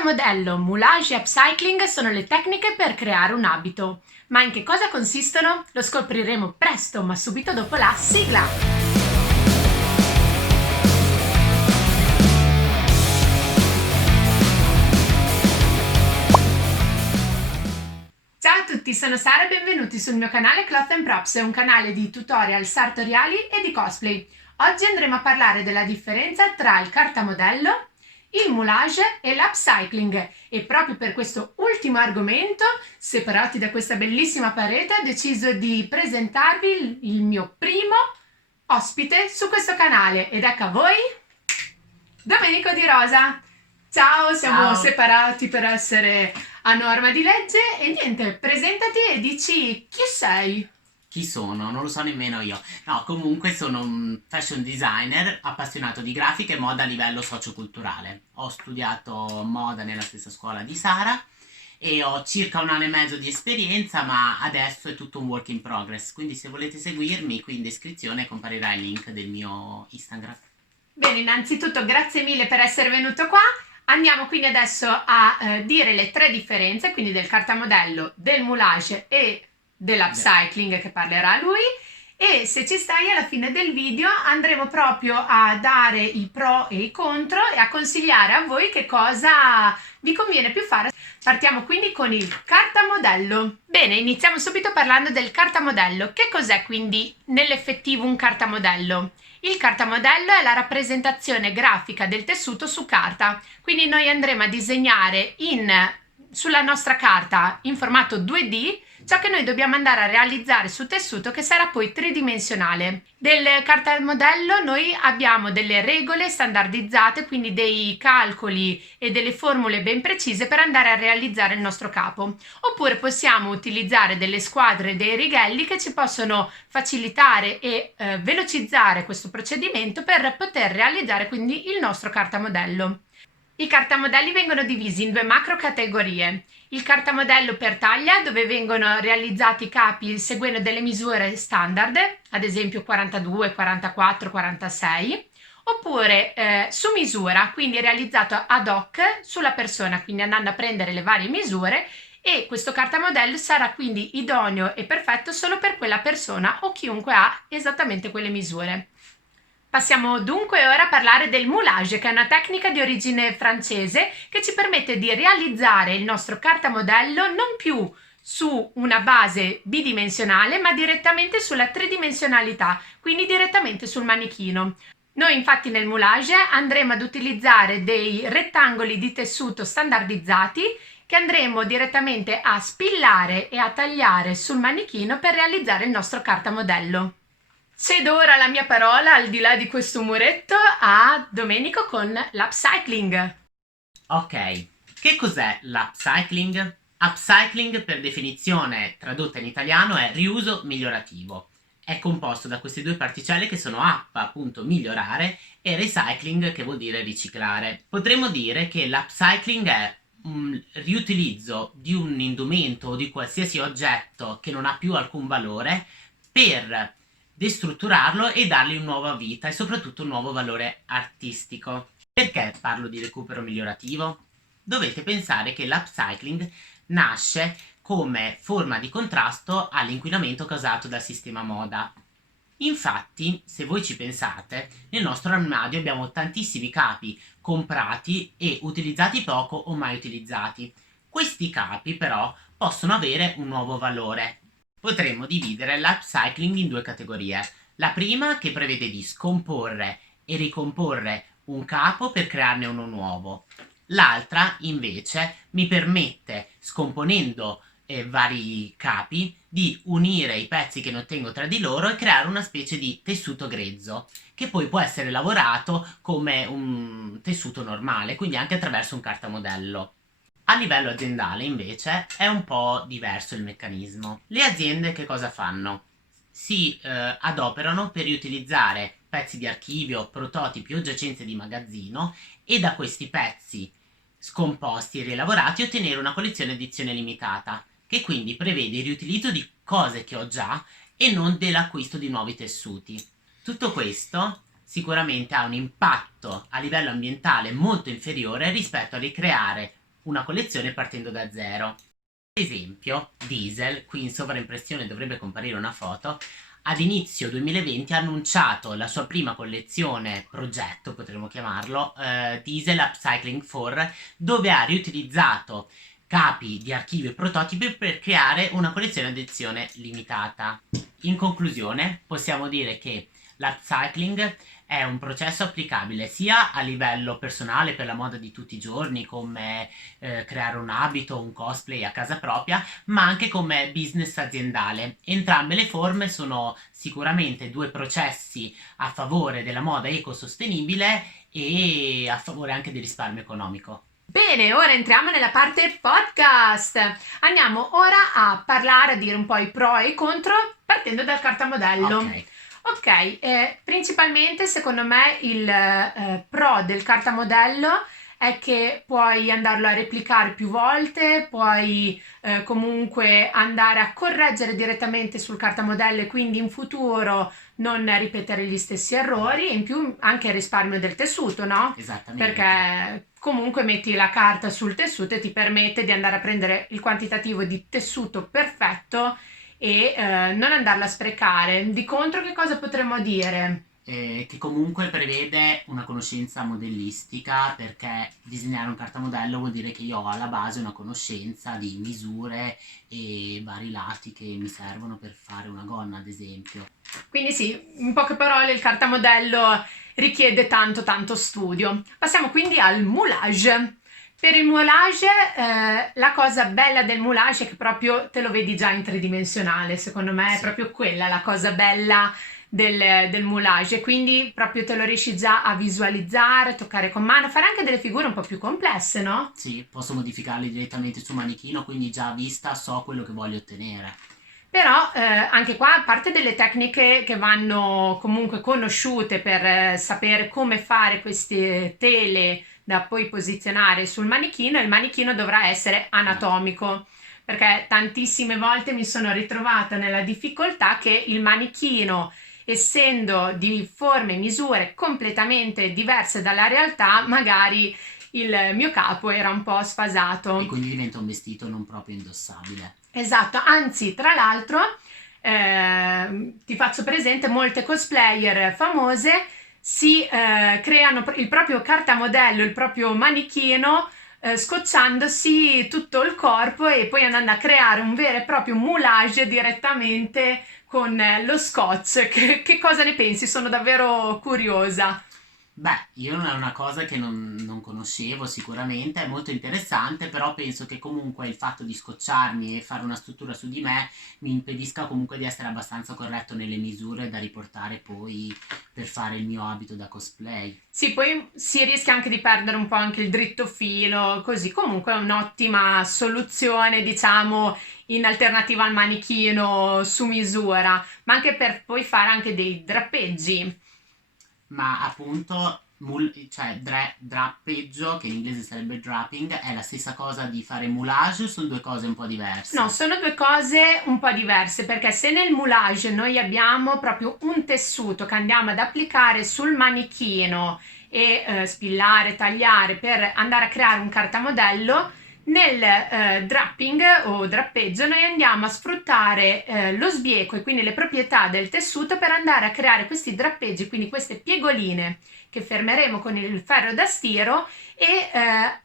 Cartamodello, moulage e upcycling sono le tecniche per creare un abito. Ma in che cosa consistono? Lo scopriremo presto, ma subito dopo la sigla! Ciao a tutti, sono Sara e benvenuti sul mio canale Cloth and Props, un canale di tutorial sartoriali e di cosplay. Oggi andremo a parlare della differenza tra il cartamodello, il moulage e l'upcycling, e proprio per questo ultimo argomento, separati da questa bellissima parete, ho deciso di presentarvi il mio primo ospite su questo canale, ed ecco a voi Domenico Di Rosa. Ciao, siamo separati per essere a norma di legge e niente, presentati e dici chi sei. Chi sono? Non lo so nemmeno io. No, comunque sono un fashion designer appassionato di grafica e moda a livello socioculturale. Ho studiato moda nella stessa scuola di Sara e ho circa 1 anno e mezzo di esperienza, ma adesso è tutto un work in progress. Quindi se volete seguirmi, qui in descrizione comparirà il link del mio Instagram. Bene, innanzitutto grazie mille per essere venuto qua. Andiamo quindi adesso a dire le tre differenze, quindi del cartamodello, del moulage e dell'upcycling che parlerà lui, e se ci stai alla fine del video andremo proprio a dare i pro e i contro e a consigliare a voi che cosa vi conviene più fare. Partiamo quindi con il cartamodello. Bene, iniziamo subito parlando del cartamodello. Che cos'è quindi nell'effettivo un cartamodello? Il cartamodello è la rappresentazione grafica del tessuto su carta, quindi noi andremo a disegnare sulla nostra carta in formato 2D ciò che noi dobbiamo andare a realizzare sul tessuto, che sarà poi tridimensionale. Del cartamodello noi abbiamo delle regole standardizzate, quindi dei calcoli e delle formule ben precise per andare a realizzare il nostro capo. Oppure possiamo utilizzare delle squadre, dei righelli che ci possono facilitare e velocizzare questo procedimento per poter realizzare quindi il nostro cartamodello. I cartamodelli vengono divisi in due macro categorie. Il cartamodello per taglia, dove vengono realizzati i capi seguendo delle misure standard, ad esempio 42, 44, 46, oppure su misura, quindi realizzato ad hoc sulla persona, quindi andando a prendere le varie misure, e questo cartamodello sarà quindi idoneo e perfetto solo per quella persona o chiunque ha esattamente quelle misure. Passiamo dunque ora a parlare del moulage, che è una tecnica di origine francese che ci permette di realizzare il nostro cartamodello non più su una base bidimensionale, ma direttamente sulla tridimensionalità, quindi direttamente sul manichino. Noi infatti nel moulage andremo ad utilizzare dei rettangoli di tessuto standardizzati che andremo direttamente a spillare e a tagliare sul manichino per realizzare il nostro cartamodello. Cedo ora la mia parola, al di là di questo muretto, a Domenico con l'upcycling. Ok, che cos'è l'upcycling? Upcycling, per definizione tradotta in italiano, è riuso migliorativo. È composto da queste due particelle che sono up, appunto migliorare, e recycling, che vuol dire riciclare. Potremmo dire che l'upcycling è un riutilizzo di un indumento o di qualsiasi oggetto che non ha più alcun valore per destrutturarlo e dargli una nuova vita e soprattutto un nuovo valore artistico. Perché parlo di recupero migliorativo? Dovete pensare che l'upcycling nasce come forma di contrasto all'inquinamento causato dal sistema moda. Infatti, se voi ci pensate, nel nostro armadio abbiamo tantissimi capi comprati e utilizzati poco o mai utilizzati. Questi capi però possono avere un nuovo valore. Potremmo dividere l'upcycling in due categorie. La prima, che prevede di scomporre e ricomporre un capo per crearne uno nuovo. L'altra, invece, mi permette, scomponendo vari capi, di unire i pezzi che ne ottengo tra di loro e creare una specie di tessuto grezzo, che poi può essere lavorato come un tessuto normale, quindi anche attraverso un cartamodello. A livello aziendale, invece, è un po' diverso il meccanismo. Le aziende che cosa fanno? Si adoperano per riutilizzare pezzi di archivio, prototipi o giacenze di magazzino e da questi pezzi scomposti e rielaborati ottenere una collezione edizione limitata, che quindi prevede il riutilizzo di cose che ho già e non dell'acquisto di nuovi tessuti. Tutto questo sicuramente ha un impatto a livello ambientale molto inferiore rispetto a ricreare una collezione partendo da zero. Ad esempio, Diesel, qui in sovraimpressione dovrebbe comparire una foto, ad inizio 2020 ha annunciato la sua prima collezione, progetto potremmo chiamarlo, Diesel Upcycling 4, dove ha riutilizzato capi di archivio e prototipi per creare una collezione ad edizione limitata. In conclusione, possiamo dire che l'upcycling è un processo applicabile sia a livello personale per la moda di tutti i giorni, come creare un abito, un cosplay a casa propria, ma anche come business aziendale. Entrambe le forme sono sicuramente due processi a favore della moda ecosostenibile e a favore anche del risparmio economico. Bene, ora entriamo nella parte podcast. Andiamo ora a parlare, a dire un po' i pro e i contro, partendo dal cartamodello. Ok, principalmente secondo me il pro del cartamodello è che puoi andarlo a replicare più volte, puoi comunque andare a correggere direttamente sul cartamodello e quindi in futuro non ripetere gli stessi errori, e in più anche il risparmio del tessuto, no? Esattamente. Perché comunque metti la carta sul tessuto e ti permette di andare a prendere il quantitativo di tessuto perfetto e non andarla a sprecare. Di contro, che cosa potremmo dire? Che comunque prevede una conoscenza modellistica, perché disegnare un cartamodello vuol dire che io ho alla base una conoscenza di misure e vari lati che mi servono per fare una gonna, ad esempio. Quindi sì, in poche parole il cartamodello richiede tanto studio. Passiamo quindi al moulage. Per il moulage, la cosa bella del moulage è che proprio te lo vedi già in tridimensionale, secondo me è Sì. proprio quella la cosa bella del moulage, quindi proprio te lo riesci già a visualizzare, toccare con mano, fare anche delle figure un po' più complesse, no? Sì, posso modificarli direttamente su manichino, quindi già a vista so quello che voglio ottenere. Però anche qua, a parte delle tecniche che vanno comunque conosciute per sapere come fare queste tele da poi posizionare sul manichino, il manichino dovrà essere anatomico, perché tantissime volte mi sono ritrovata nella difficoltà che il manichino, essendo di forme e misure completamente diverse dalla realtà, magari il mio capo era un po' sfasato. E quindi diventa un vestito non proprio indossabile. Esatto, anzi, tra l'altro, ti faccio presente, molte cosplayer famose si creano il proprio cartamodello, il proprio manichino, scocciandosi tutto il corpo e poi andando a creare un vero e proprio moulage direttamente con lo scotch. Che cosa ne pensi? Sono davvero curiosa. Beh, io non è una cosa che non conoscevo sicuramente, è molto interessante, però penso che comunque il fatto di scocciarmi e fare una struttura su di me mi impedisca comunque di essere abbastanza corretto nelle misure da riportare poi per fare il mio abito da cosplay. Sì, poi si rischia anche di perdere un po' anche il dritto filo, così comunque è un'ottima soluzione, diciamo, in alternativa al manichino su misura, ma anche per poi fare anche dei drappeggi. Ma appunto, drappeggio, che in inglese sarebbe draping, è la stessa cosa di fare moulage o sono due cose un po' diverse? No, sono due cose un po' diverse, perché se nel moulage noi abbiamo proprio un tessuto che andiamo ad applicare sul manichino e spillare, tagliare per andare a creare un cartamodello, nel draping o drappeggio noi andiamo a sfruttare lo sbieco e quindi le proprietà del tessuto per andare a creare questi drappeggi, quindi queste piegoline che fermeremo con il ferro da stiro e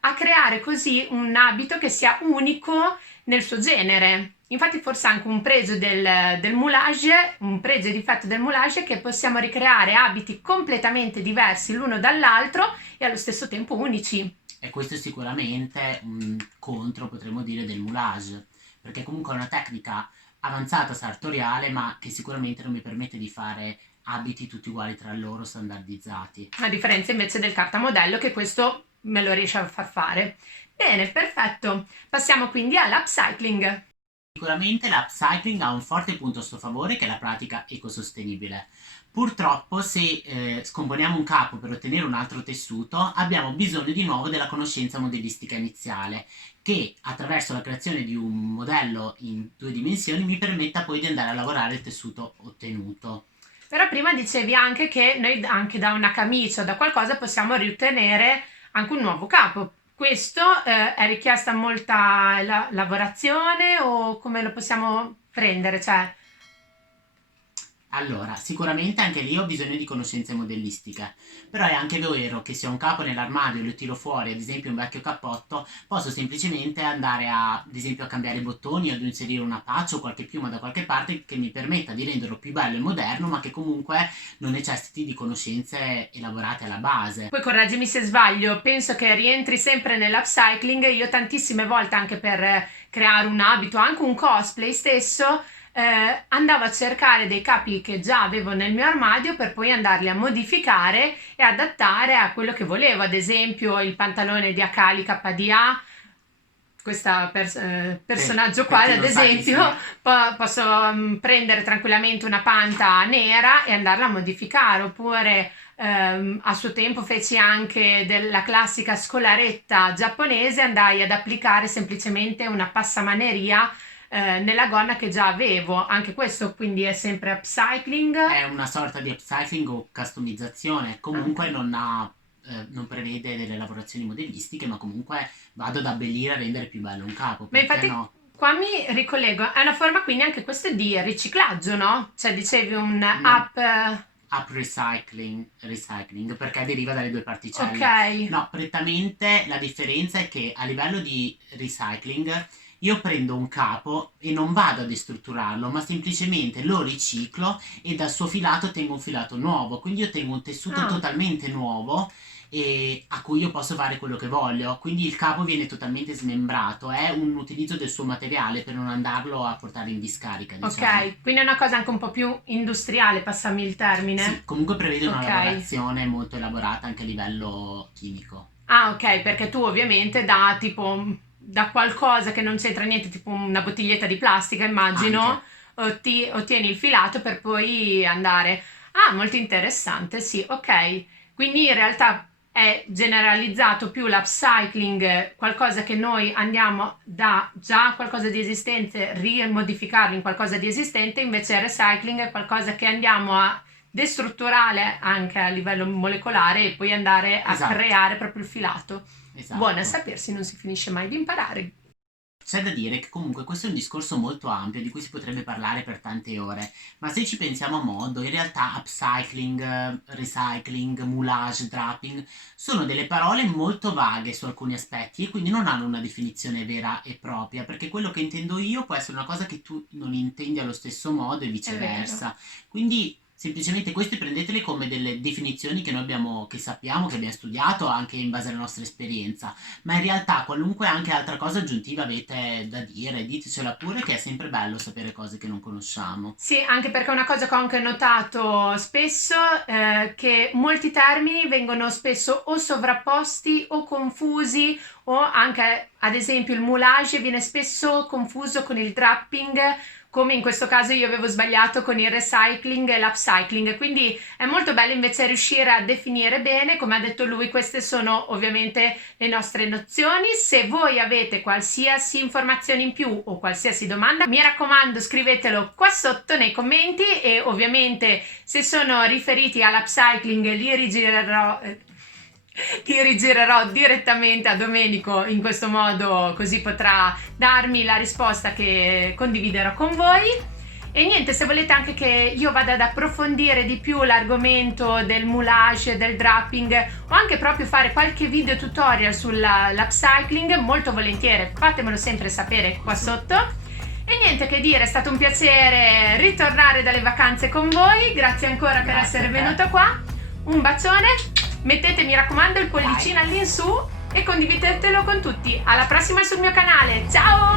a creare così un abito che sia unico nel suo genere. Infatti forse anche un pregio del moulage, un pregio e difetto del moulage è che possiamo ricreare abiti completamente diversi l'uno dall'altro e allo stesso tempo unici. E questo è sicuramente un contro, potremmo dire, del moulage, perché comunque è una tecnica avanzata sartoriale, ma che sicuramente non mi permette di fare abiti tutti uguali tra loro, standardizzati. A differenza invece del cartamodello che questo me lo riesce a far fare. Bene, perfetto. Passiamo quindi all'upcycling. Sicuramente l'upcycling ha un forte punto a suo favore, che è la pratica ecosostenibile. Purtroppo, se scomponiamo un capo per ottenere un altro tessuto, abbiamo bisogno di nuovo della conoscenza modellistica iniziale, che attraverso la creazione di un modello in 2 dimensioni mi permetta poi di andare a lavorare il tessuto ottenuto. Però prima dicevi anche che noi anche da una camicia o da qualcosa possiamo riottenere anche un nuovo capo. questo è richiesta molta lavorazione o come lo possiamo prendere? Cioè, Allora, sicuramente anche lì ho bisogno di conoscenze modellistiche, però è anche vero che se ho un capo nell'armadio e lo tiro fuori, ad esempio un vecchio cappotto, posso semplicemente andare ad esempio a cambiare i bottoni o ad inserire una patch o qualche piuma da qualche parte che mi permetta di renderlo più bello e moderno, ma che comunque non necessiti di conoscenze elaborate alla base. poi correggimi se sbaglio, penso che rientri sempre nell'upcycling. Io tantissime volte anche per creare un abito, anche un cosplay stesso, andavo a cercare dei capi che già avevo nel mio armadio per poi andarli a modificare e adattare a quello che volevo. Ad esempio il pantalone di Akali KDA, questo personaggio Per qua, chi ad non sa chi esempio, sia. posso prendere tranquillamente una panta nera e andarla a modificare, oppure a suo tempo feci anche della classica scolaretta giapponese, andai ad applicare semplicemente una passamaneria nella gonna che già avevo. Anche questo quindi è sempre upcycling. È una sorta di upcycling o customizzazione, comunque non prevede delle lavorazioni modellistiche, ma comunque vado ad abbellire e rendere più bello un capo, Ma perché infatti no? qua mi ricollego, è una forma quindi anche questo di riciclaggio, no? Cioè dicevi un Non up, up recycling, perché deriva dalle due ok, particelle. No, prettamente la differenza è che a livello di recycling io prendo un capo e non vado a destrutturarlo, ma semplicemente lo riciclo e dal suo filato tengo un filato nuovo, quindi io tengo un tessuto ah, totalmente nuovo e a cui io posso fare quello che voglio, quindi il capo viene totalmente smembrato, è un utilizzo del suo materiale per non andarlo a portare in discarica, diciamo. ok, quindi è una cosa anche un po' più industriale, passami il Sì, termine. comunque prevede una Ok. lavorazione molto elaborata anche a livello chimico. Ah, ok, perché tu ovviamente da tipo da qualcosa che non c'entra niente, tipo una bottiglietta di plastica, immagino, Anche, ottieni il filato per poi andare. Ah, molto interessante, sì, ok. Quindi in realtà è generalizzato più l'upcycling, qualcosa che noi andiamo da già qualcosa di esistente, rimodificarlo in qualcosa di esistente, invece il recycling è qualcosa che andiamo a destrutturare anche a livello molecolare e poi andare a esatto, creare proprio il filato. Buono a esatto. sapersi, non si finisce mai di imparare. C'è da dire che comunque questo è un discorso molto ampio di cui si potrebbe parlare per tante ore, ma se ci pensiamo a modo, in realtà upcycling, recycling, moulage, draping sono delle parole molto vaghe su alcuni aspetti e quindi non hanno una definizione vera e propria, perché quello che intendo io può essere una cosa che tu non intendi allo stesso modo e È vero. viceversa. Quindi semplicemente questi prendeteli come delle definizioni che noi abbiamo, che sappiamo, che abbiamo studiato anche in base alla nostra esperienza, ma in realtà qualunque anche altra cosa aggiuntiva avete da dire, ditecela pure che è sempre bello sapere cose che non conosciamo. Sì, anche perché è una cosa che ho anche notato spesso, che molti termini vengono spesso o sovrapposti o confusi, o anche, ad esempio, il moulage viene spesso confuso con il draping, come in questo caso io avevo sbagliato con il recycling e l'upcycling. Quindi è molto bello invece riuscire a definire bene, come ha detto lui, queste sono ovviamente le nostre nozioni. Se voi avete qualsiasi informazione in più o qualsiasi domanda, mi raccomando scrivetelo qua sotto nei commenti, e ovviamente se sono riferiti all'upcycling li rigirerò direttamente a Domenico, in questo modo così potrà darmi la risposta che condividerò con voi. E niente, se volete anche che io vada ad approfondire di più l'argomento del moulage, del draping, o anche proprio fare qualche video tutorial sull'upcycling, molto volentieri, fatemelo sempre sapere qua sotto. E niente che dire, è stato un piacere ritornare dalle vacanze con voi, grazie ancora per Grazie essere a te. venuto qua, un bacione, mettete mi raccomando il Dai. pollicino all'insù e condividetelo con tutti. Alla prossima sul mio canale, ciao!